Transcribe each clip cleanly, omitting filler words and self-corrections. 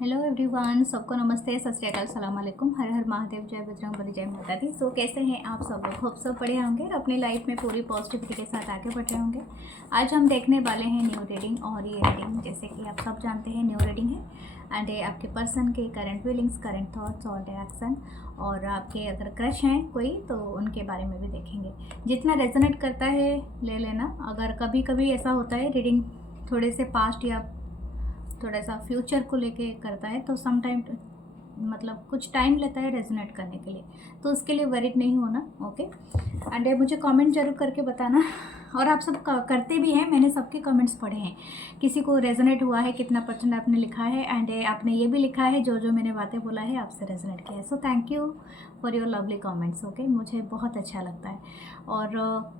Hello everyone, सबको नमस्ते, सत श्री अकाल, सलाम अलैकुम, हर हर महादेव, जय बजरंगबली, जय माता दी। सो कैसे हैं आप सब लोग? खूब सब बढ़िया होंगे और अपनी लाइफ में पूरी पॉजिटिविटी के साथ आगे बढ़ रहे होंगे। आज हम देखने वाले हैं न्यू रीडिंग। और ये रीडिंग जैसे कि आप सब जानते हैं न्यू रीडिंग है एंड ये आपके पर्सन के करंट फीलिंग्स, करंट थॉट्स और रिएक्शन, और आपके अगर क्रश हैं कोई तो उनके बारे में भी देखेंगे। जितना रेजोनेट करता है ले लेना। अगर कभी कभी ऐसा होता है रीडिंग थोड़े से पास्ट या थोड़ा सा फ्यूचर को लेके करता है तो सम टाइम मतलब कुछ टाइम लेता है रेजोनेट करने के लिए, तो उसके लिए वरीड नहीं होना। ओके एंड मुझे कमेंट जरूर करके बताना। और आप सब करते भी हैं, मैंने सबके कमेंट्स पढ़े हैं, किसी को रेजोनेट हुआ है, कितना परसेंट आपने लिखा है एंड आपने ये भी लिखा है जो जो मैंने बातें बोला है आपसे रेजोनेट किया है। So thank you for your lovely comments. Okay, मुझे बहुत अच्छा लगता है। और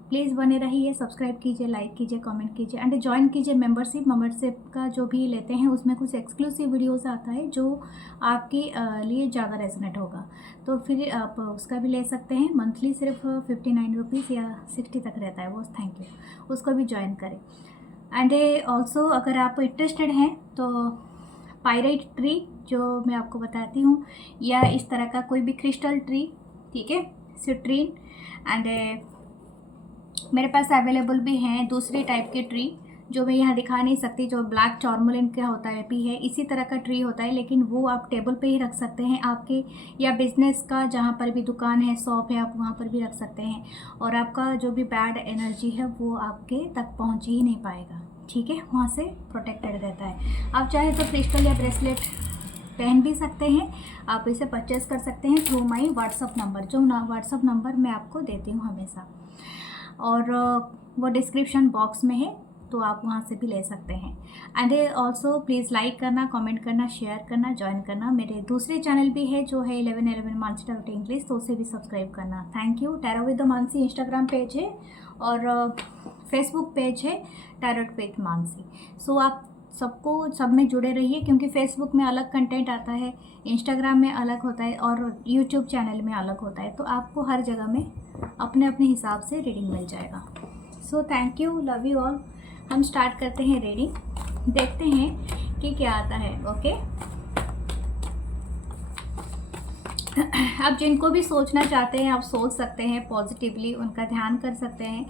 प्लीज़ बने रहिए, सब्सक्राइब कीजिए, लाइक कीजिए, कमेंट कीजिए एंड ज्वाइन कीजिए मेंबरशिप का जो भी लेते हैं उसमें कुछ एक्सक्लूसिव वीडियोस आता है जो आपके लिए ज़्यादा रेजोनेट होगा, तो फिर आप उसका भी ले सकते हैं। मंथली सिर्फ 59 रुपीज़ या 60 तक रहता है वो। थैंक यू, उसको भी ज्वाइन करें। एंड ऑल्सो अगर आप इंटरेस्टेड हैं तो पायराइट ट्री जो मैं आपको बताती हूँ, या इस तरह का कोई भी क्रिस्टल ट्री, ठीक है, सिट्रीन एंड मेरे पास अवेलेबल भी हैं दूसरी टाइप के ट्री जो मैं यहाँ दिखा नहीं सकती, जो ब्लैक टॉर्मोलिन का होता है भी है, इसी तरह का ट्री होता है, लेकिन वो आप टेबल पे ही रख सकते हैं आपके, या बिजनेस का जहाँ पर भी दुकान है, शॉप है, आप वहाँ पर भी रख सकते हैं। और आपका जो भी बैड एनर्जी है वो आपके तक पहुँच ही नहीं पाएगा, ठीक है, वहाँ से प्रोटेक्टेड रहता है। आप चाहे तो क्रिस्टल या ब्रेसलेट पहन भी सकते हैं, आप इसे परचेज़ कर सकते हैं थ्रू माई व्हाट्सअप नंबर, जो व्हाट्सअप नंबर मैं आपको देती हूँ हमेशा, और वो डिस्क्रिप्शन बॉक्स में है, तो आप वहाँ से भी ले सकते हैं। एंड ऑल्सो प्लीज़ लाइक करना, कमेंट करना, शेयर करना, ज्वाइन करना। मेरे दूसरे चैनल भी है जो है 1111 मानसी टैरोट इंग्लिश, तो उसे भी सब्सक्राइब करना। Thank you. Tarot with Mansi Instagram page है और फेसबुक पेज है टैरोट विद मानसी। सो आप सबको सब में जुड़े रहिए, क्योंकि फेसबुक में अलग कंटेंट आता है, इंस्टाग्राम में अलग होता है और यूट्यूब चैनल में अलग होता है, तो आपको हर जगह में अपने अपने हिसाब से रीडिंग मिल जाएगा। So thank you, love you all. हम स्टार्ट करते हैं रीडिंग, देखते हैं कि क्या आता है। ओके आप जिनको भी सोचना चाहते हैं आप सोच सकते हैं पॉजिटिवली, उनका ध्यान कर सकते हैं।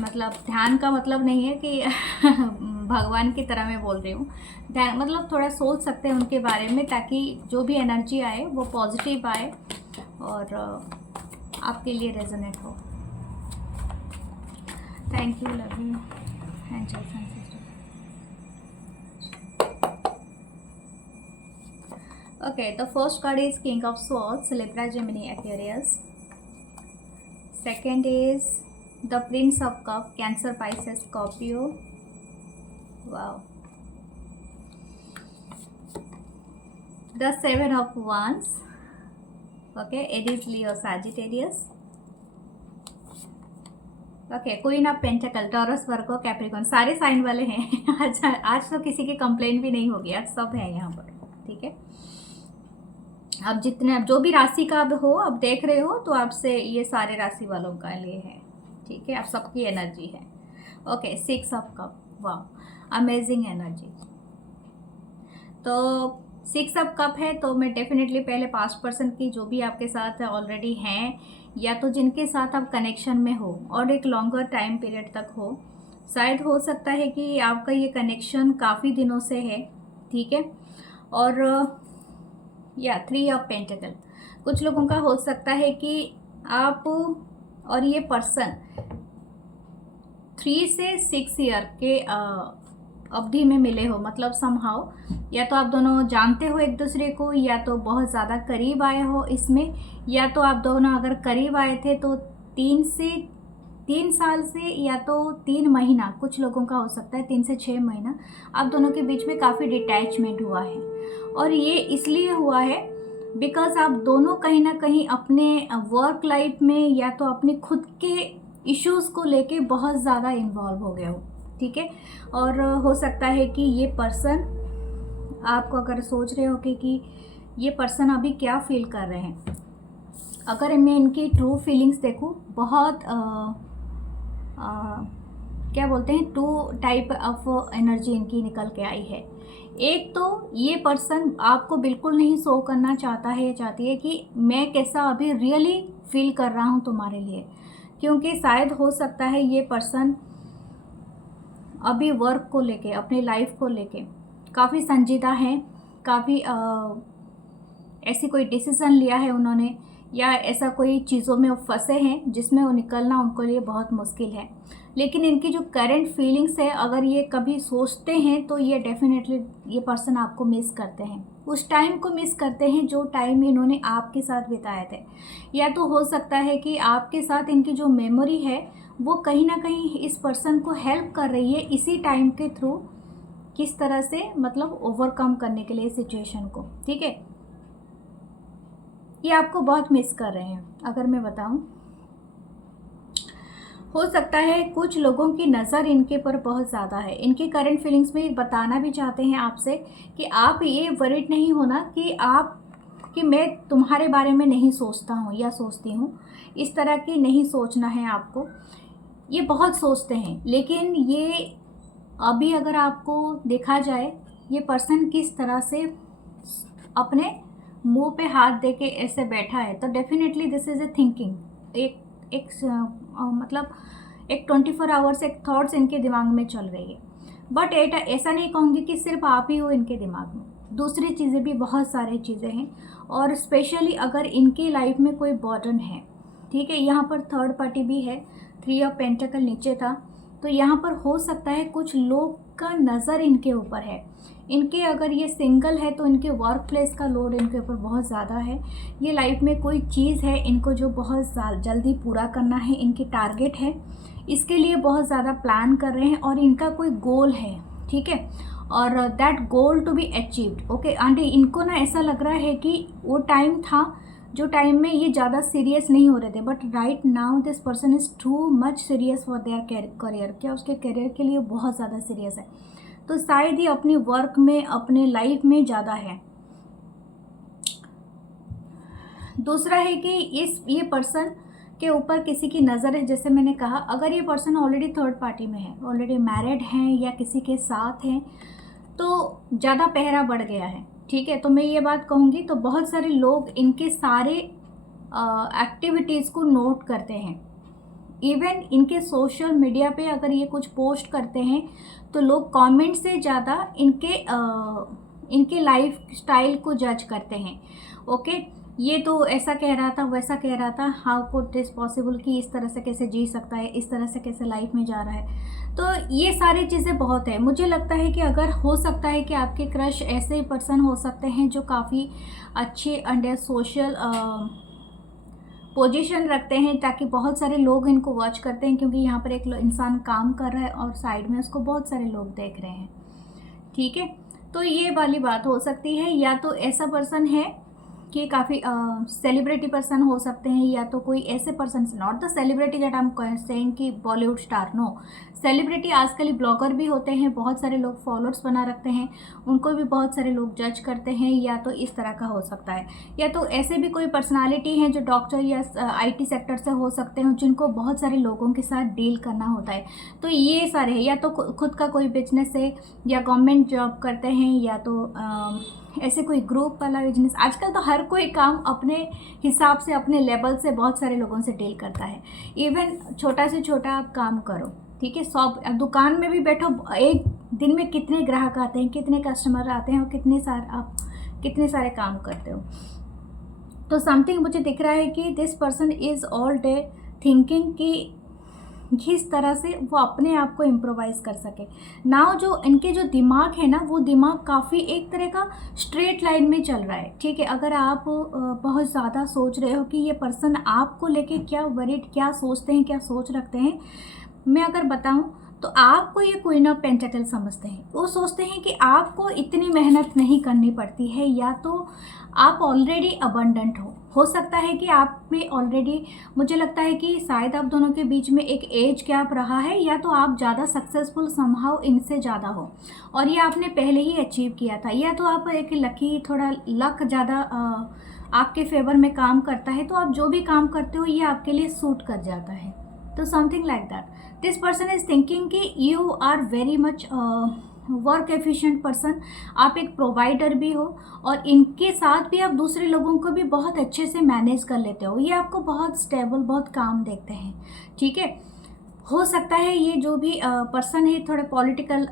मतलब ध्यान का मतलब नहीं है कि भगवान की तरह मैं बोल रही हूँ, ध्यान मतलब थोड़ा सोच सकते हैं उनके बारे में, ताकि जो भी एनर्जी आए वो पॉजिटिव आए और आपके लिए रेजोनेट हो। Thank you, love you angels and sister. Okay, the first card is King of Swords, Libra, Gemini, Aquarius. Second is the Prince of Cup, Cancer, Pisces, Scorpio. Wow. The Seven of Wands. Okay, Aries, Leo, Sagittarius. Okay, queen of pentacle, Taurus, Virgo, Capricorn, सारे sign वाले हैं। आज तो किसी की complaint भी नहीं होगी, आज सब है यहाँ पर, ठीक है। अब जितने, अब जो भी राशि का अब हो, अब देख रहे हो तो आपसे ये सारे राशि वालों का लिए है, ठीक है, आप सबकी एनर्जी है। ओके, 6 ऑफ कप, वाह, अमेजिंग एनर्जी। तो 6 ऑफ कप है, तो मैं डेफिनेटली पहले पास्ट पर्सन की जो भी आपके साथ ऑलरेडी हैं, या तो जिनके साथ आप कनेक्शन में हो और एक लॉन्गर टाइम पीरियड तक हो, शायद हो सकता है कि आपका ये कनेक्शन काफ़ी दिनों से है, ठीक है। और या 3 ऑफ पेंटिकल, कुछ लोगों का हो सकता है कि आप और ये पर्सन 3 से 6 ईयर के अवधि में मिले हो, मतलब समहाउ या तो आप दोनों जानते हो एक दूसरे को, या तो बहुत ज़्यादा करीब आए हो इसमें, या तो आप दोनों अगर करीब आए थे तो 3 साल से, या तो 3 महीना, कुछ लोगों का हो सकता है 3 से 6 महीना आप दोनों के बीच में काफ़ी डिटैचमेंट हुआ है। और ये इसलिए हुआ है बिकॉज आप दोनों कहीं ना कहीं अपने वर्क लाइफ में या तो अपने खुद के इश्यूज़ को लेके बहुत ज़्यादा इन्वॉल्व हो गए हो, ठीक है। और हो सकता है कि ये पर्सन, आपको अगर सोच रहे हो कि ये पर्सन अभी क्या फील कर रहे हैं, अगर मैं इनकी ट्रू फीलिंग्स देखूं, बहुत क्या बोलते हैं, 2 टाइप ऑफ एनर्जी इनकी निकल के आई है। एक तो ये पर्सन आपको बिल्कुल नहीं शो करना चाहता है या चाहती है कि मैं कैसा अभी रियली फील कर रहा हूँ तुम्हारे लिए, क्योंकि शायद हो सकता है ये पर्सन अभी वर्क को लेके, अपनी लाइफ को लेके काफ़ी संजीदा हैं, काफ़ी ऐसी कोई डिसीज़न लिया है उन्होंने, या ऐसा कोई चीज़ों में वो फंसे हैं जिसमें वो निकलना उनको लिए बहुत मुश्किल है। लेकिन इनकी जो करंट फीलिंग्स है, अगर ये कभी सोचते हैं तो ये डेफिनेटली ये पर्सन आपको मिस करते हैं, उस टाइम को मिस करते हैं जो टाइम इन्होंने आपके साथ बिताए थे। या तो हो सकता है कि आपके साथ इनकी जो मेमोरी है वो कहीं ना कहीं इस पर्सन को हेल्प कर रही है इसी टाइम के थ्रू, किस तरह से मतलब ओवरकम करने के लिए सिचुएशन को। ठीक है, ये आपको बहुत मिस कर रहे हैं। अगर मैं बताऊं, हो सकता है कुछ लोगों की नज़र इनके पर बहुत ज़्यादा है, इनकी करंट फीलिंग्स में बताना भी चाहते हैं आपसे कि आप ये वरीड नहीं होना कि मैं तुम्हारे बारे में नहीं सोचता हूँ या सोचती हूँ, इस तरह की नहीं सोचना है आपको। ये बहुत सोचते हैं, लेकिन ये अभी अगर आपको देखा जाए ये पर्सन किस तरह से अपने मुंह पे हाथ दे के ऐसे बैठा है, तो definitely this is a thinking, एक मतलब एक 24 आवर्स एक थॉट्स इनके दिमाग में चल रही है। बट ऐसा नहीं कहूँगी कि सिर्फ आप ही हो इनके दिमाग में, दूसरी चीज़ें भी बहुत सारी चीज़ें हैं। और स्पेशली अगर इनकी लाइफ में कोई बर्डन है, ठीक है, यहाँ पर थर्ड पार्टी भी है, 3 ऑफ पेंटिकल नीचे था, तो यहाँ पर हो सकता है कुछ लोग का नज़र इनके ऊपर है। इनके अगर ये सिंगल है तो इनके वर्क प्लेस का लोड इनके ऊपर बहुत ज़्यादा है। ये लाइफ में कोई चीज़ है इनको जो बहुत जल्दी पूरा करना है, इनकी टारगेट है, इसके लिए बहुत ज़्यादा प्लान कर रहे हैं और इनका कोई गोल है। ठीक है, और that goal to be achieved. Okay, and इनको ना ऐसा लग रहा है कि वो टाइम था जो टाइम में ये ज़्यादा सीरियस नहीं हो रहे थे, but right now this person is too much serious for their career. क्या उसके करियर के लिए बहुत ज़्यादा सीरियस है, तो शायद ही अपनी वर्क में, अपने लाइफ में ज़्यादा है। दूसरा है कि ये पर्सन के ऊपर किसी की नज़र है। जैसे मैंने कहा, अगर ये पर्सन ऑलरेडी थर्ड पार्टी में है, ऑलरेडी मैरिड हैं या किसी के साथ हैं, तो ज़्यादा पहरा बढ़ गया है। ठीक है, तो मैं ये बात कहूँगी, तो बहुत सारे लोग इनके सारे एक्टिविटीज़ को नोट करते हैं। इवन इनके सोशल मीडिया पे अगर ये कुछ पोस्ट करते हैं तो लोग कमेंट से ज़्यादा इनके लाइफ स्टाइल को जज करते हैं। ओके, ये तो ऐसा कह रहा था, वैसा कह रहा था, हाउ कुड दिस पॉसिबल, कि इस तरह से कैसे जी सकता है, इस तरह से कैसे लाइफ में जा रहा है। तो ये सारी चीज़ें बहुत है। मुझे लगता है कि अगर हो सकता है कि आपके क्रश ऐसे पर्सन हो सकते हैं जो काफ़ी अच्छे अंडर सोशल पोजीशन रखते हैं, ताकि बहुत सारे लोग इनको वॉच करते हैं, क्योंकि यहाँ पर एक इंसान काम कर रहा है और साइड में उसको बहुत सारे लोग देख रहे हैं। ठीक है, तो ये वाली बात हो सकती है। या तो ऐसा पर्सन है कि काफ़ी सेलिब्रिटी पर्सन हो सकते हैं, या तो कोई ऐसे person, not the celebrity that I am saying कि बॉलीवुड स्टार, नो, सेलिब्रिटी आजकल ब्लॉगर भी होते हैं, बहुत सारे लोग फॉलोअर्स बना रखते हैं, उनको भी बहुत सारे लोग जज करते हैं, या तो इस तरह का हो सकता है। या तो ऐसे भी कोई पर्सनालिटी हैं जो डॉक्टर या IT सेक्टर से हो सकते हैं, जिनको बहुत सारे लोगों के साथ डील करना होता है। तो ये सारे हैं, या तो खुद का कोई बिजनेस है, या गवर्नमेंट जॉब करते हैं, या तो ऐसे कोई ग्रुप वाला बिजनेस। आजकल तो हर कोई काम अपने हिसाब से, अपने लेवल से बहुत सारे लोगों से डील करता है। इवन छोटा से छोटा आप काम करो, ठीक है, शॉप, दुकान में भी बैठो, एक दिन में कितने ग्राहक आते हैं, कितने कस्टमर आते हैं, और आप कितने सारे काम करते हो। तो समथिंग मुझे दिख रहा है कि this person is all day thinking कि किस तरह से वो अपने आप को इम्प्रोवाइज़ कर सके। नाउ जो इनके जो दिमाग है ना, वो दिमाग काफ़ी एक तरह का स्ट्रेट लाइन में चल रहा है। ठीक है, अगर आप बहुत ज़्यादा सोच रहे हो कि ये पर्सन आपको लेके क्या वरीड, क्या सोचते हैं, क्या सोच रखते हैं, मैं अगर बताऊं तो आपको ये क्वीन ऑफ पेंटेकल समझते हैं। वो सोचते हैं कि आपको इतनी मेहनत नहीं करनी पड़ती है, या तो आप ऑलरेडी अबंडेंट हो सकता है कि आप में ऑलरेडी, मुझे लगता है कि शायद आप दोनों के बीच में एक एज गैप रहा है, या तो आप ज़्यादा सक्सेसफुल समहाउ इनसे ज़्यादा हो और ये आपने पहले ही अचीव किया था, या तो आप एक लकी, थोड़ा लक ज़्यादा आपके फेवर में काम करता है, तो आप जो भी काम करते हो ये आपके लिए सूट कर जाता है। तो something like that this person is thinking कि you are very much work efficient person, आप एक प्रोवाइडर भी हो और इनके साथ भी आप दूसरे लोगों को भी बहुत अच्छे से मैनेज कर लेते हो। ये आपको बहुत स्टेबल, बहुत काम देखते हैं, ठीक है। हो सकता है ये जो भी पर्सन है थोड़े पॉलिटिकल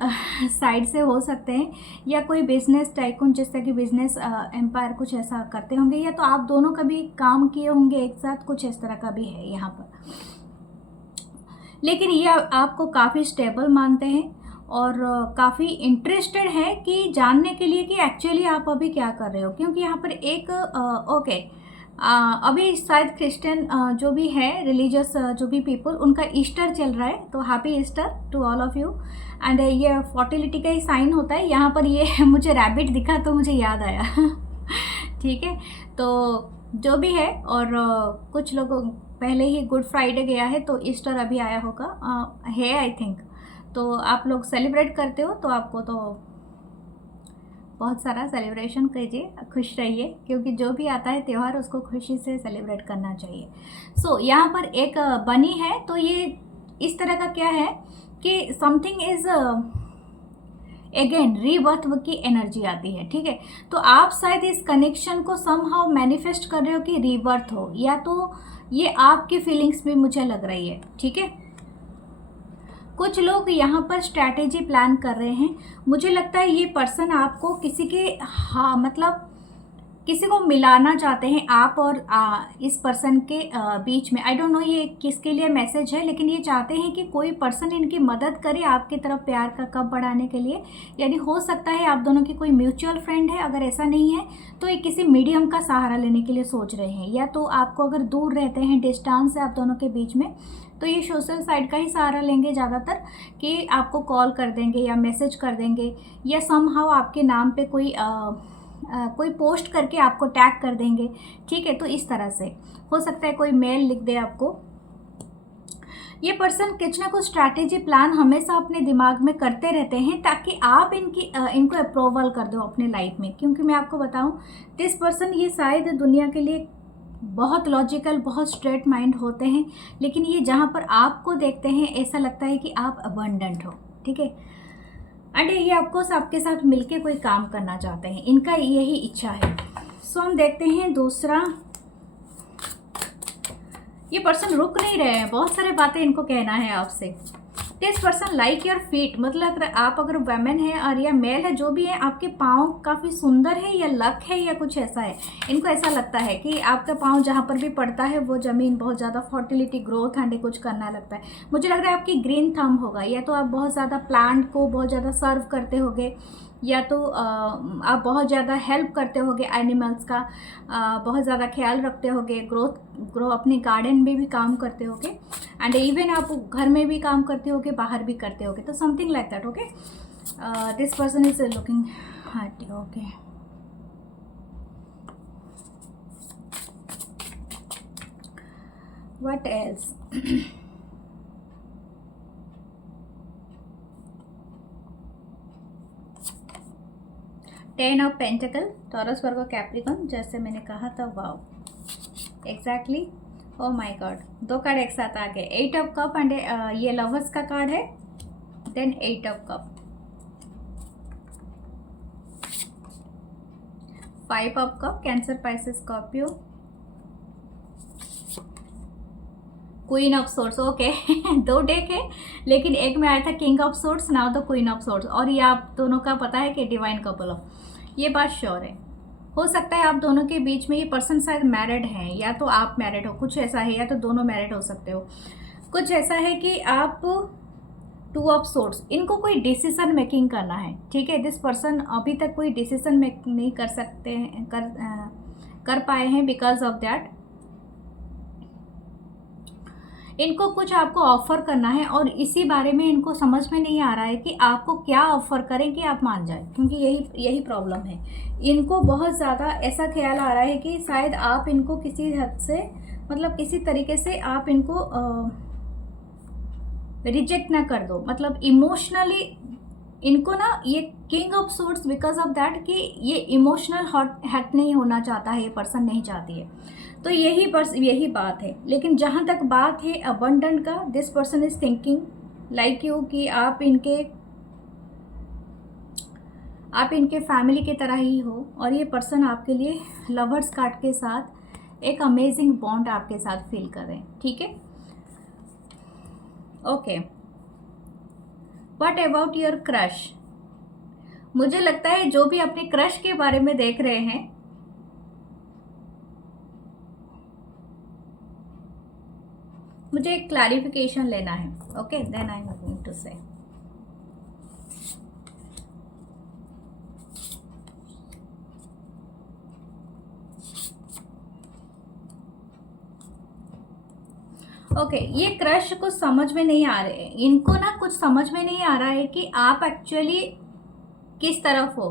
साइड से हो सकते हैं, या कोई बिजनेस टाइकून जैसे कि बिजनेस एम्पायर कुछ ऐसा करते होंगे, या तो आप दोनों कभी काम किए होंगे एक साथ, कुछ इस तरह का भी है यहाँ पर। लेकिन ये आपको काफ़ी स्टेबल मानते हैं और काफ़ी इंटरेस्टेड है कि जानने के लिए कि एक्चुअली आप अभी क्या कर रहे हो, क्योंकि यहाँ पर एक ओके अभी शायद क्रिश्चियन जो भी है रिलीजियस जो भी पीपल, उनका ईस्टर चल रहा है, तो happy Easter to all of you. And ये फर्टिलिटी का ही साइन होता है यहाँ पर। ये मुझे रैबिट दिखा तो मुझे याद आया ठीक है, तो जो भी है, और कुछ लोगों पहले ही गुड फ्राइडे गया है तो ईस्टर अभी आया होगा है आई थिंक। तो आप लोग सेलिब्रेट करते हो तो आपको तो बहुत सारा सेलिब्रेशन कीजिए, खुश रहिए, क्योंकि जो भी आता है त्यौहार उसको खुशी से सेलिब्रेट करना चाहिए। सो यहाँ पर एक बनी है, तो ये इस तरह का क्या है कि समथिंग इज़ अगेन रीबर्थ की एनर्जी आती है, ठीक है। तो आप शायद इस कनेक्शन को समहाउ मैनिफेस्ट कर रहे हो कि रीबर्थ हो, या तो ये आपकी फीलिंग्स भी मुझे लग रही है, ठीक है। कुछ लोग यहाँ पर स्ट्रैटेजी प्लान कर रहे हैं। मुझे लगता है ये पर्सन आपको किसी के मतलब किसी को मिलाना चाहते हैं, आप और इस पर्सन के बीच में। आई डोंट नो ये किसके लिए मैसेज है, लेकिन ये चाहते हैं कि कोई पर्सन इनकी मदद करे आपकी तरफ प्यार का कप बढ़ाने के लिए। यानी हो सकता है आप दोनों की कोई म्यूचुअल फ्रेंड है, अगर ऐसा नहीं है तो ये किसी मीडियम का सहारा लेने के लिए सोच रहे हैं, या तो आपको अगर दूर रहते हैं, डिस्टेंस है आप दोनों के बीच में, तो ये सोशल साइट का ही सहारा लेंगे ज़्यादातर, कि आपको कॉल कर देंगे या मैसेज कर देंगे, या समहाउ आपके नाम पे कोई पोस्ट करके आपको टैग कर देंगे, ठीक है। तो इस तरह से हो सकता है कोई मेल लिख दे आपको। ये पर्सन कुछ ना कुछ स्ट्रैटेजी प्लान हमेशा अपने दिमाग में करते रहते हैं, ताकि आप इनको अप्रूवल कर दो अपने लाइफ में। क्योंकि मैं आपको बताऊं, दिस पर्सन ये शायद दुनिया के लिए बहुत लॉजिकल, बहुत स्ट्रेट माइंड होते हैं, लेकिन ये जहाँ पर आपको देखते हैं ऐसा लगता है कि आप अबंडेंट हो, ठीक है। एंड ये आपको आपके साथ मिलके कोई काम करना चाहते हैं, इनका यही इच्छा है। सो हम देखते हैं दूसरा। ये पर्सन रुक नहीं रहे हैं, बहुत सारे बातें इनको कहना है आपसे। This person like your feet, मतलब आप अगर वुमेन है और या मेल है, जो भी है, आपके पाँव काफ़ी सुंदर है, या लक है, या कुछ ऐसा है। इनको ऐसा लगता है कि आपका पाँव जहाँ पर भी पड़ता है वो ज़मीन बहुत ज़्यादा फर्टिलिटी, ग्रोथ एंड कुछ करना लगता है। मुझे लग रहा है आपकी ग्रीन थंब होगा, या तो आप बहुत ज़्यादा प्लांट को बहुत ज़्यादा सर्व करते होगे, या तो आप बहुत ज़्यादा हेल्प करते होगे एनिमल्स का, बहुत ज़्यादा ख्याल रखते होगे, ग्रो अपने गार्डन में भी काम करते होगे, एंड इवन आप घर में भी काम करते होगे, बाहर भी करते होगे, तो something like that. Okay, this person is looking hearty. Okay, what else? Ten of pentacle, Taurus, Virgo, Capricorn, जैसे मैंने कहा था। Wow, exactly, oh my god, दो कार्ड एक साथ आ गए। 8 ऑफ कप एंड ये लवर्स का कार्ड है, then 8 of cup, 5 of cup, Cancer, Pisces, Scorpio, queen of swords. Okay दो डेक है, लेकिन एक में आया था king of swords, now the queen of swords. और ये आप दोनों का पता है कि डिवाइन कपल ऑफ, ये बात श्योर है। हो सकता है आप दोनों के बीच में ये पर्सन शायद मैरिड हैं, या तो आप मैरिड हो, कुछ ऐसा है, या तो दोनों मैरिड हो सकते हो। कुछ ऐसा है कि आप 2 ऑफ सोर्ड्स, इनको कोई डिसीजन मेकिंग करना है, ठीक है। दिस पर्सन अभी तक कोई डिसीजन मेक नहीं कर सकते हैं, कर पाए हैं, बिकॉज ऑफ दैट इनको कुछ आपको ऑफ़र करना है, और इसी बारे में इनको समझ में नहीं आ रहा है कि आपको क्या ऑफ़र करें कि आप मान जाए, क्योंकि यही प्रॉब्लम है। इनको बहुत ज़्यादा ऐसा ख्याल आ रहा है कि शायद आप इनको किसी हद से, मतलब किसी तरीके से आप इनको रिजेक्ट ना कर दो, मतलब इमोशनली इनको ना, ये king of swords, because of that कि ये इमोशनल हर्ट नहीं होना चाहता है, ये पर्सन नहीं चाहती है, तो यही बात है। लेकिन जहाँ तक बात है अबंडेंट का, this person is thinking like you, कि आप इनके आप इनके फैमिली की तरह ही हो और ये पर्सन आपके लिए लवर्स कार्ड के साथ एक अमेजिंग बॉन्ड आपके साथ फील कर रहे हैं, ठीक है। Okay, what about your crush? मुझे लगता है जो भी अपने क्रश के बारे में देख रहे हैं, मुझे एक क्लैरिफिकेशन लेना है। Okay, then I am going to say. Okay, ये क्रश कुछ समझ में नहीं आ रहे, इनको ना कुछ समझ में नहीं आ रहा है कि आप एक्चुअली किस तरफ हो,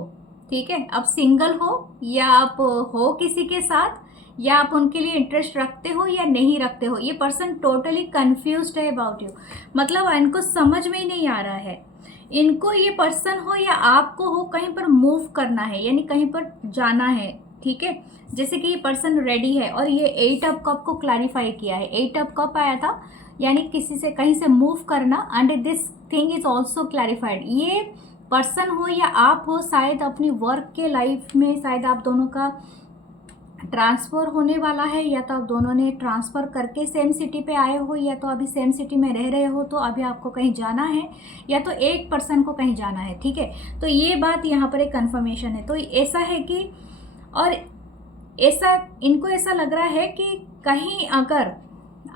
ठीक है। आप सिंगल हो या आप हो किसी के साथ, या आप उनके लिए इंटरेस्ट रखते हो या नहीं रखते हो। ये पर्सन टोटली कंफ्यूज्ड है अबाउट यू, मतलब इनको समझ में ही नहीं आ रहा है। इनको ये पर्सन हो या आपको हो कहीं पर मूव करना है, यानी कहीं पर जाना है, ठीक है। जैसे कि ये पर्सन रेडी है और ये 8 ऑफ कप को क्लैरिफाई किया है। 8 ऑफ कप आया था यानी किसी से कहीं से मूव करना, and this thing is also clarified. ये पर्सन हो या आप हो, शायद अपनी वर्क के लाइफ में शायद आप दोनों का ट्रांसफ़र होने वाला है, या तो आप दोनों ने ट्रांसफ़र करके सेम सिटी पे आए हो, या तो अभी सेम सिटी में रह रहे हो तो अभी आपको कहीं जाना है, या तो एक पर्सन को कहीं जाना है, ठीक है। तो ये बात यहाँ पर एक कंफर्मेशन है। तो ऐसा है कि, और ऐसा इनको ऐसा लग रहा है कि कहीं अगर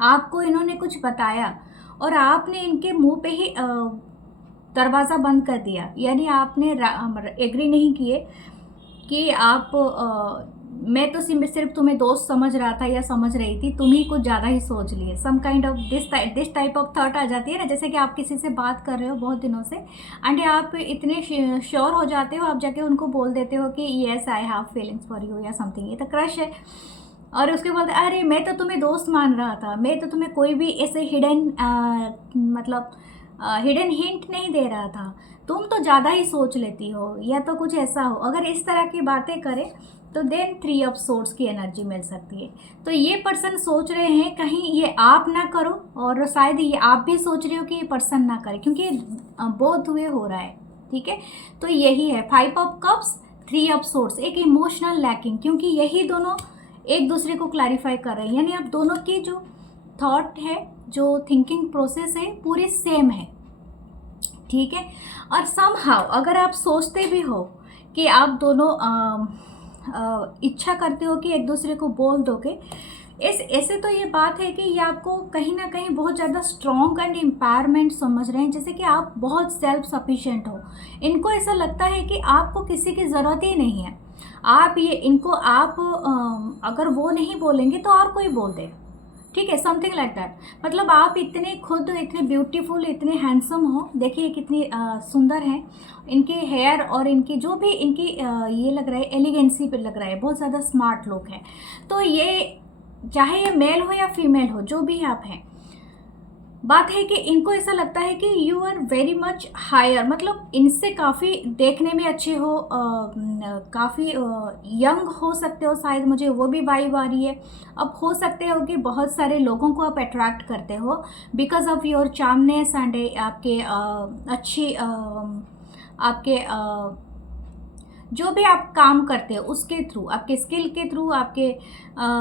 आपको इन्होंने कुछ बताया और आपने इनके मुंह पे ही दरवाज़ा बंद कर दिया, यानी आपने एग्री नहीं किए कि आप मैं तो सिर्फ तुम्हें दोस्त समझ रहा था या समझ रही थी, तुम ही कुछ ज़्यादा ही सोच लिए। Some kind of this type of thought आ जाती है ना, जैसे कि आप किसी से बात कर रहे हो बहुत दिनों से एंड आप इतने श्योर हो जाते हो, आप जाके उनको बोल देते हो कि yes I have feelings for you या समथिंग, ये तो क्रश है। और उसके बाद अरे मैं तो तुम्हें दोस्त मान रहा था, मैं तो तुम्हें कोई भी ऐसे मतलब हिडन हिंट नहीं दे रहा था, तुम तो ज़्यादा ही सोच लेती हो, या तो कुछ ऐसा हो। अगर इस तरह की बातें करें तो देन 3 ऑफ सोर्स की एनर्जी मिल सकती है। तो ये पर्सन सोच रहे हैं कहीं ये आप ना करो, और शायद ये आप भी सोच रहे हो कि ये पर्सन ना करे, क्योंकि बोथ वे हो रहा है, ठीक है। तो यही है 5 ऑफ कप्स 3 ऑफ सोर्स, एक इमोशनल लैकिंग, क्योंकि यही दोनों एक दूसरे को क्लैरिफाई कर रहे हैं, यानी आप दोनों की जो थॉट है, जो थिंकिंग प्रोसेस है, पूरी सेम है, ठीक है। और समहाउ अगर आप सोचते भी हो कि आप दोनों इच्छा करते हो कि एक दूसरे को बोल दोगे, ऐसे तो ये बात है कि ये आपको कहीं ना कहीं बहुत ज़्यादा स्ट्रॉन्ग एंड एम्पावरमेंट समझ रहे हैं, जैसे कि आप बहुत सेल्फ सफिशिएंट हो। इनको ऐसा लगता है कि आपको किसी की ज़रूरत ही नहीं है। आप ये इनको आप अगर वो नहीं बोलेंगे तो और कोई बोल दे, ठीक है, समथिंग लाइक दैट। मतलब आप इतने खुद इतने ब्यूटीफुल, इतने हैंडसम हो, देखिए कितनी सुंदर हैं इनके हेयर, और इनकी जो भी इनकी ये लग रहा है एलिगेंसी पे लग रहा है, बहुत ज़्यादा स्मार्ट लुक है। तो ये चाहे ये मेल हो या फीमेल हो, जो भी आप हैं, बात है कि इनको ऐसा लगता है कि you are very much higher, मतलब इनसे काफ़ी देखने में अच्छे हो, काफ़ी यंग हो सकते हो, शायद मुझे वो भी वाइब आ रही है। अब हो सकते हो कि बहुत सारे लोगों को आप अट्रैक्ट करते हो बिकॉज ऑफ योर चार्मनेस एंड आपके अच्छी आपके जो भी आप काम करते हो उसके थ्रू, आपके स्किल के थ्रू, आपके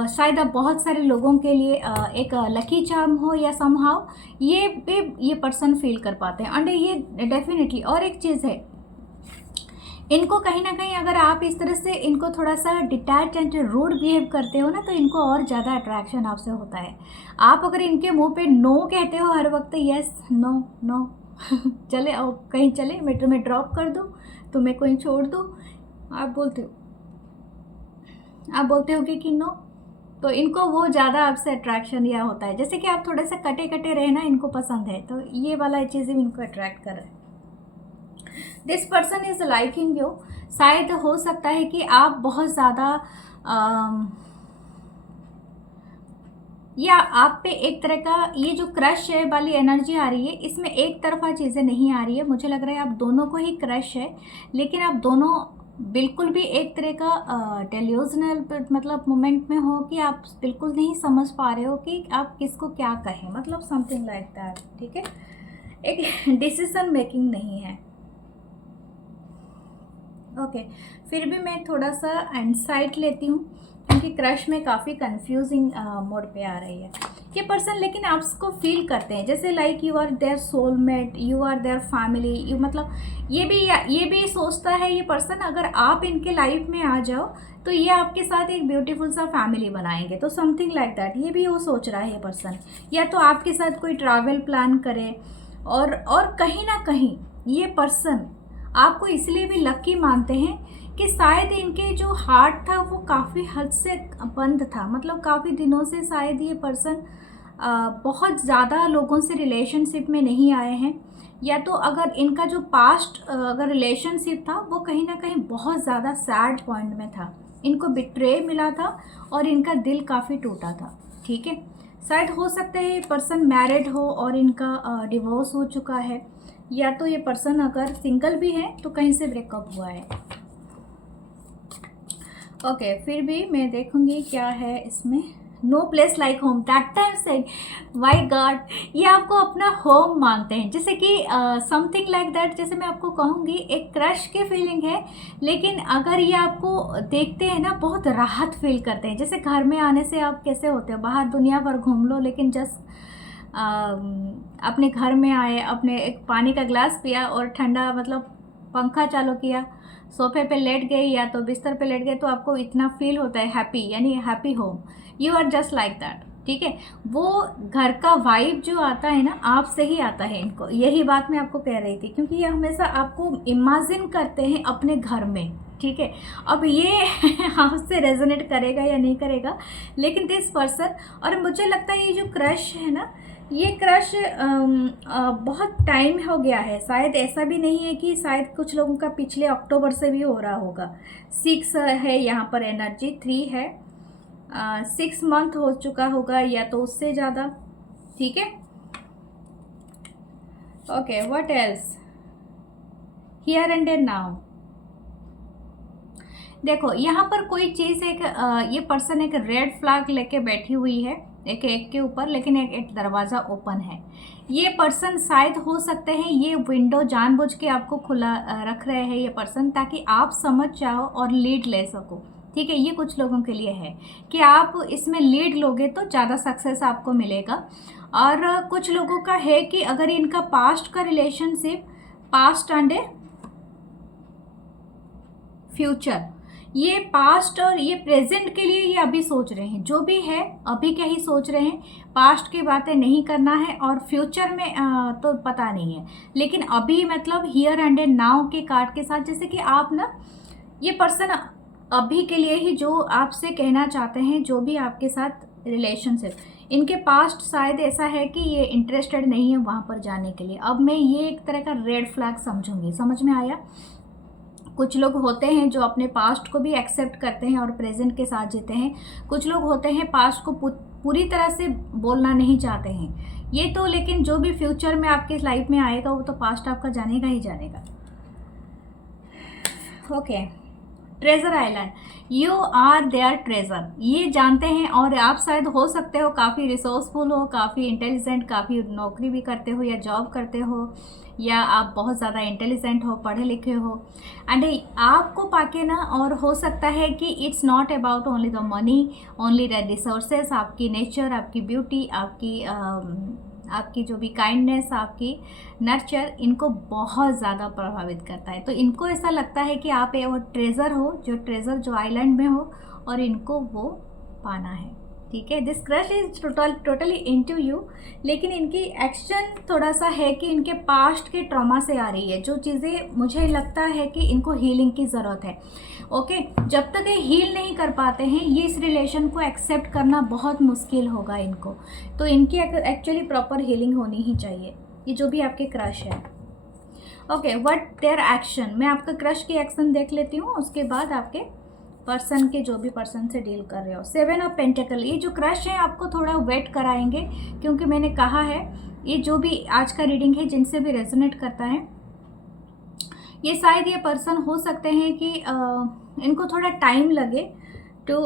शायद आप बहुत सारे लोगों के लिए एक लकी चार्म हो, या समहाउ ये भी ये पर्सन फील कर पाते हैं। एंड ये डेफिनेटली, और एक चीज़ है, इनको कहीं ना कहीं अगर आप इस तरह से इनको थोड़ा सा डिटैच एंड रूड बिहेव करते हो ना, तो इनको और ज़्यादा अट्रैक्शन आपसे होता है। आप अगर इनके मुंह पे नो कहते हो हर वक्त, यस नो नो चले और कहीं चले, मैं तुम्हें ड्रॉप कर दूँ, तुम्हें कोई छोड़ दूँ, आप बोलते हो कि नो, तो इनको वो ज़्यादा आपसे अट्रैक्शन या होता है, जैसे कि आप थोड़े से कटे कटे रहना इनको पसंद है, तो ये वाला चीज़ भी इनको अट्रैक्ट कर रहा है। This person is liking you. शायद हो सकता है कि आप बहुत ज़्यादा या आप पे एक तरह का ये जो क्रश है वाली एनर्जी आ रही है, इसमें एक तरफा चीज़ें नहीं आ रही है। मुझे लग रहा है आप दोनों को ही क्रश है, लेकिन आप दोनों बिल्कुल भी एक तरह का डेल्यूजनल मतलब मोमेंट में हो कि आप बिल्कुल नहीं समझ पा रहे हो कि आप किसको क्या कहें, मतलब समथिंग लाइक दैट, ठीक है। एक डिसीजन मेकिंग नहीं है। ओके, फिर भी मैं थोड़ा सा इंसाइट लेती हूँ क्योंकि क्रश में काफ़ी कंफ्यूजिंग मोड पे आ रही है ये पर्सन, लेकिन आप उसको फील करते हैं जैसे like you are their soulmate, you are their family, you मतलब ये भी सोचता है ये पर्सन, अगर आप इनके लाइफ में आ जाओ तो ये आपके साथ एक ब्यूटीफुल सा फैमिली बनाएंगे, तो समथिंग लाइक दैट ये भी वो सोच रहा है ये पर्सन। या तो आपके साथ कोई ट्रैवल प्लान करे, और कहीं ना कहीं ये पर्सन आपको इसलिए भी लकी मानते हैं कि शायद इनके जो हार्ट था वो काफ़ी हद से बंद था, मतलब काफ़ी दिनों से शायद ये पर्सन बहुत ज़्यादा लोगों से रिलेशनशिप में नहीं आए हैं, या तो अगर इनका जो पास्ट अगर रिलेशनशिप था वो कहीं ना कहीं बहुत ज़्यादा सैड पॉइंट में था, इनको बिट्रे मिला था और इनका दिल काफ़ी टूटा था। ठीक है, शायद हो सकता है ये पर्सन मैरिड हो और इनका डिवोर्स हो चुका है, या तो ये पर्सन अगर सिंगल भी है तो कहीं से ब्रेकअप हुआ है। ओके, फिर भी मैं देखूंगी क्या है इसमें। No place like home, that time से माई गॉड ये आपको अपना होम मानते हैं, जैसे कि समथिंग लाइक दैट। जैसे मैं आपको कहूँगी एक क्रश की फीलिंग है, लेकिन अगर ये आपको देखते हैं ना बहुत राहत फील करते हैं, जैसे घर में आने से आप कैसे होते हो, बाहर दुनिया भर घूम लो लेकिन जस्ट अपने घर में आए, अपने एक पानी का ग्लास पिया और ठंडा मतलब पंखा चालू किया, सोफे पे लेट गए या तो बिस्तर पे लेट गए, तो आपको इतना फील होता है हैप्पी, यानी happy home, you are just like that. ठीक है, वो घर का वाइब जो आता है ना आपसे ही आता है इनको, यही बात मैं आपको कह रही थी, क्योंकि ये हमेशा आपको इमेजिन करते हैं अपने घर में। ठीक है, अब ये आपसे रेजोनेट करेगा या नहीं करेगा, लेकिन दिस पर्सन, और मुझे लगता है ये जो क्रश है ना, ये क्रश बहुत टाइम हो गया है, शायद ऐसा भी नहीं है कि शायद कुछ लोगों का पिछले अक्टूबर से भी हो रहा होगा। 6 है यहाँ पर एनर्जी, 3 है, 6 मंथ हो चुका होगा या तो उससे ज़्यादा। ठीक है, okay, what else, here and now. देखो यहाँ पर कोई चीज़ एक ये पर्सन एक रेड फ्लैग लेके बैठी हुई है एक के ऊपर, लेकिन एक दरवाज़ा ओपन है। ये पर्सन शायद हो सकते हैं ये विंडो जानबूझ के आपको खुला रख रहे हैं ये पर्सन, ताकि आप समझ जाओ और लीड ले सको। ठीक है, ये कुछ लोगों के लिए है कि आप इसमें लीड लोगे तो ज़्यादा सक्सेस आपको मिलेगा। और कुछ लोगों का है कि अगर इनका पास्ट का रिलेशनशिप, पास्ट एंड फ्यूचर, ये पास्ट और ये प्रेजेंट के लिए ये अभी सोच रहे हैं, जो भी है अभी क्या ही सोच रहे हैं, पास्ट की बातें नहीं करना है, और फ्यूचर में तो पता नहीं है, लेकिन अभी मतलब हियर एंड नाउ के कार्ड के साथ, जैसे कि आप ना ये पर्सन अभी के लिए ही जो आपसे कहना चाहते हैं, जो भी आपके साथ रिलेशनशिप, इनके पास्ट शायद ऐसा है कि ये इंटरेस्टेड नहीं है वहाँ पर जाने के लिए। अब मैं ये एक तरह का रेड फ्लैग समझूंगी, समझ में आया। कुछ लोग होते हैं जो अपने पास्ट को भी एक्सेप्ट करते हैं और प्रेजेंट के साथ जीते हैं, कुछ लोग होते हैं पास्ट को पूरी तरह से बोलना नहीं चाहते हैं ये तो, लेकिन जो भी फ्यूचर में आपके लाइफ में आएगा वो तो पास्ट आपका जानेगा ही जानेगा। Okay, treasure island, you are their treasure, ये जानते हैं, और आप शायद हो सकते हो काफ़ी रिसोर्सफुल हो, काफ़ी इंटेलिजेंट, काफ़ी नौकरी भी करते हो या जॉब करते हो, या आप बहुत ज़्यादा इंटेलिजेंट हो, पढ़े लिखे हो, एंड आपको पाके ना, और हो सकता है कि it's not about only the money, only the resources, आपकी नेचर, आपकी ब्यूटी, आपकी जो भी काइंडनेस, आपकी नर्चर, इनको बहुत ज़्यादा प्रभावित करता है। तो इनको ऐसा लगता है कि आप वो ट्रेज़र हो, जो ट्रेज़र जो आइलैंड में हो, और इनको वो पाना है। ठीक है, this crush is totally into you, लेकिन इनकी एक्शन थोड़ा सा है कि इनके पास्ट के ट्रॉमा से आ रही है, जो चीज़ें मुझे लगता है कि इनको हीलिंग की ज़रूरत है। ओके, जब तक ये हील नहीं कर पाते हैं, ये इस रिलेशन को एक्सेप्ट करना बहुत मुश्किल होगा इनको, तो इनकी एक्चुअली प्रॉपर हीलिंग होनी ही चाहिए, ये जो भी आपके क्रश है। ओके, व्हाट देयर एक्शन, मैं आपका क्रश की एक्शन देख लेती हूँ, उसके बाद आपके पर्सन के जो भी पर्सन से डील कर रहे हो। 7 ऑफ पेंटिकल, ये जो क्रश है आपको थोड़ा वेट कराएंगे, क्योंकि मैंने कहा है ये जो भी आज का रीडिंग है जिनसे भी रेजोनेट करता है, ये शायद ये पर्सन हो सकते हैं कि इनको थोड़ा टाइम लगे to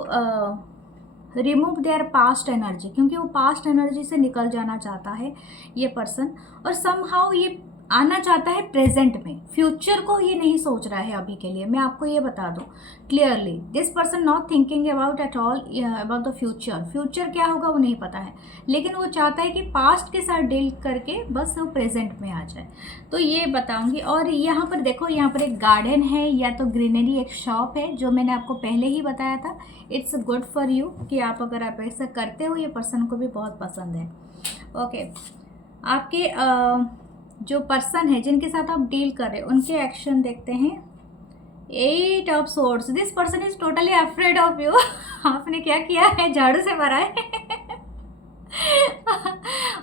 remove their past energy, क्योंकि वो पास्ट एनर्जी से निकल जाना चाहता है ये पर्सन, और समहाउ ये आना चाहता है प्रेजेंट में, फ्यूचर को ये नहीं सोच रहा है अभी के लिए। मैं आपको ये बता दूं clearly, this person not thinking about at all about the future. Future क्या होगा वो नहीं पता है, लेकिन वो चाहता है कि पास्ट के साथ डील करके बस वो प्रेजेंट में आ जाए। तो ये बताऊंगी। और यहाँ पर देखो, यहाँ पर एक गार्डन है या तो ग्रीनरी, एक शॉप है, जो मैंने आपको पहले ही बताया था। इट्स गुड फॉर यू कि आप अगर आप ऐसा करते हो, ये पर्सन को भी बहुत पसंद है। ओके, आपके जो पर्सन है जिनके साथ आप डील कर रहे हो, उनके एक्शन देखते हैं। 8 of swords, this person is totally afraid of you. आपने क्या किया है, झाड़ू से मारा है।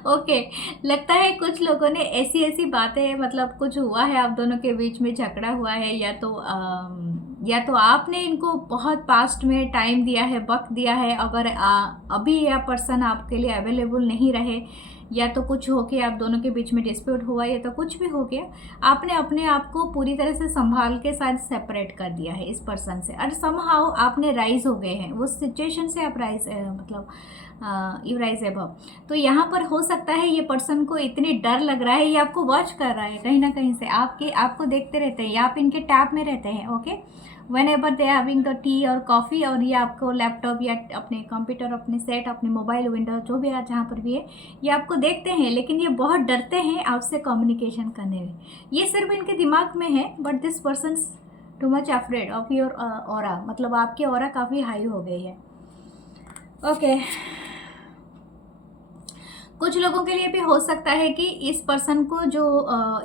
ओके, लगता है कुछ लोगों ने ऐसी ऐसी बातें, मतलब कुछ हुआ है आप दोनों के बीच में, झगड़ा हुआ है, या तो आपने इनको बहुत पास्ट में टाइम दिया है, वक्त दिया है। अगर अभी यह पर्सन आपके लिए अवेलेबल नहीं रहे, या तो कुछ हो के आप दोनों के बीच में डिस्प्यूट हुआ, या तो कुछ भी हो गया, आपने अपने आप को पूरी तरह से संभाल के साथ सेपरेट कर दिया है इस पर्सन से, और समहाउ आपने राइज हो गए हैं उस सिचुएशन से। आप राइज मतलब यू राइज एबव। तो यहाँ पर हो सकता है ये पर्सन को इतनी डर लग रहा है, ये आपको वॉच कर रहा है कहीं ना कहीं से, आपको देखते रहते हैं, या आप इनके टैब में रहते हैं। Okay, when ever they having the T और कॉफ़ी, और ये आपको लैपटॉप या अपने कंप्यूटर, अपने सेट, अपने मोबाइल, विंडो, जो भी है जहाँ पर भी है, ये आपको देखते हैं, लेकिन ये बहुत डरते हैं आपसे कम्युनिकेशन करने में। ये सिर्फ इनके दिमाग में है, but this person too much afraid of your aura, मतलब आपकी ऑरा काफ़ी हाई हो गई है। ओके, कुछ लोगों के लिए भी हो सकता है कि इस पर्सन को जो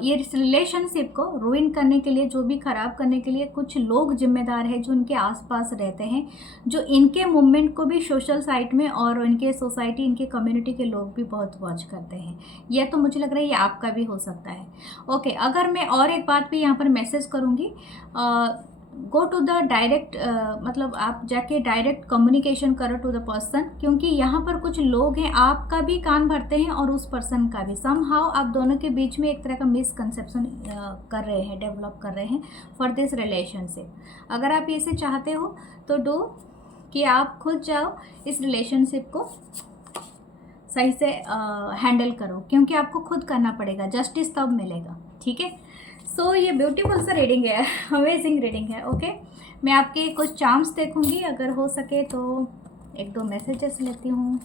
ये रिलेशनशिप को रूइन करने के लिए, जो भी ख़राब करने के लिए कुछ लोग जिम्मेदार हैं, जो उनके आसपास रहते हैं, जो इनके मूवमेंट को भी सोशल साइट में और इनके सोसाइटी, इनके कम्युनिटी के लोग भी बहुत वॉच करते हैं। यह तो मुझे लग रहा है ये आपका भी हो सकता है। ओके, अगर मैं और एक बात भी यहाँ पर मैसेज करूँगी, गो टू द डायरेक्ट, मतलब आप जाके डायरेक्ट कम्युनिकेशन करो टू द पर्सन, क्योंकि यहाँ पर कुछ लोग हैं आपका भी कान भरते हैं और उस पर्सन का भी। समहाउ आप दोनों के बीच में एक तरह का मिसकंसेप्शन कर रहे हैं, डेवलप कर रहे हैं फॉर दिस रिलेशनशिप। अगर आप इसे चाहते हो तो डू कि आप खुद जाओ इस रिलेशनशिप को सही से हैंडल करो, क्योंकि आपको खुद करना पड़ेगा, जस्टिस तब मिलेगा। ठीक है, सो ये ब्यूटीफुल सा रीडिंग है, अमेजिंग रीडिंग है। ओके, मैं आपके कुछ चार्म्स देखूंगी, अगर हो सके तो 1-2 मैसेजेस लेती हूँ।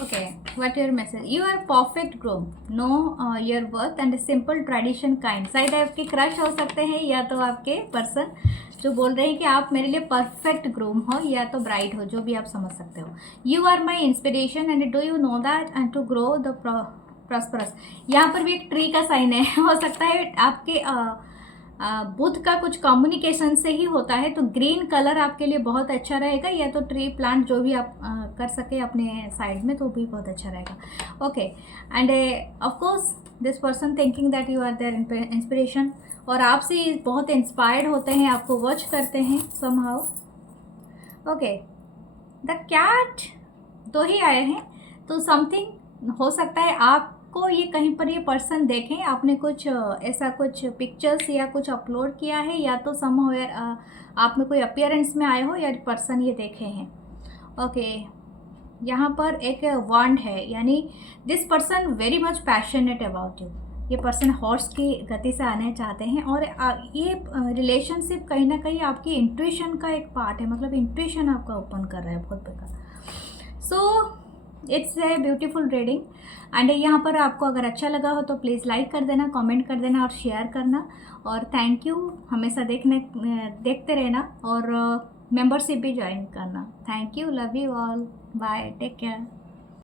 Okay, what your message? You are perfect groom, know your worth and simple tradition kind. शायद आपके क्रश हो सकते हैं, या तो आपके पर्सन जो बोल रहे हैं कि आप मेरे लिए परफेक्ट ग्रूम हो, या तो ब्राइड हो, जो भी आप समझ सकते हो। You are my inspiration and do you know that and to grow the prosperous. यहाँ पर भी एक ट्री का साइन है, हो सकता है आपके बुध का कुछ कम्युनिकेशन से ही होता है, तो ग्रीन कलर आपके लिए बहुत अच्छा रहेगा, या तो ट्री प्लांट जो भी आप कर सके अपने साइड में, तो भी बहुत अच्छा रहेगा। Okay, and of course this person thinking that you are their inspiration, और आपसे बहुत इंस्पायर्ड होते हैं, आपको वॉच करते हैं समहाउ। ओके, द कैट 2 ही आए हैं, तो समथिंग हो सकता है आपको ये कहीं पर ये पर्सन देखें, आपने कुछ ऐसा कुछ पिक्चर्स या कुछ अपलोड किया है, या तो समहाउ आप में कोई अपीयरेंस में आए हो, या पर्सन ये देखे हैं। ओके, यहाँ पर एक वांड है, यानी this person very much passionate about you. ये पर्सन हॉर्स की गति से आना चाहते हैं, और ये रिलेशनशिप कहीं ना कहीं आपकी इंट्यूशन का एक पार्ट है, मतलब इंट्यूशन आपका ओपन कर रहा है बहुत बेकार। So it's a beautiful reading, and यहाँ पर आपको अगर अच्छा लगा हो तो प्लीज़ लाइक कर देना, कमेंट कर देना और शेयर करना। और थैंक यू, हमेशा देखते रहना, और मेंबरशिप भी ज्वाइन करना। Thank you, love you all, bye, take care.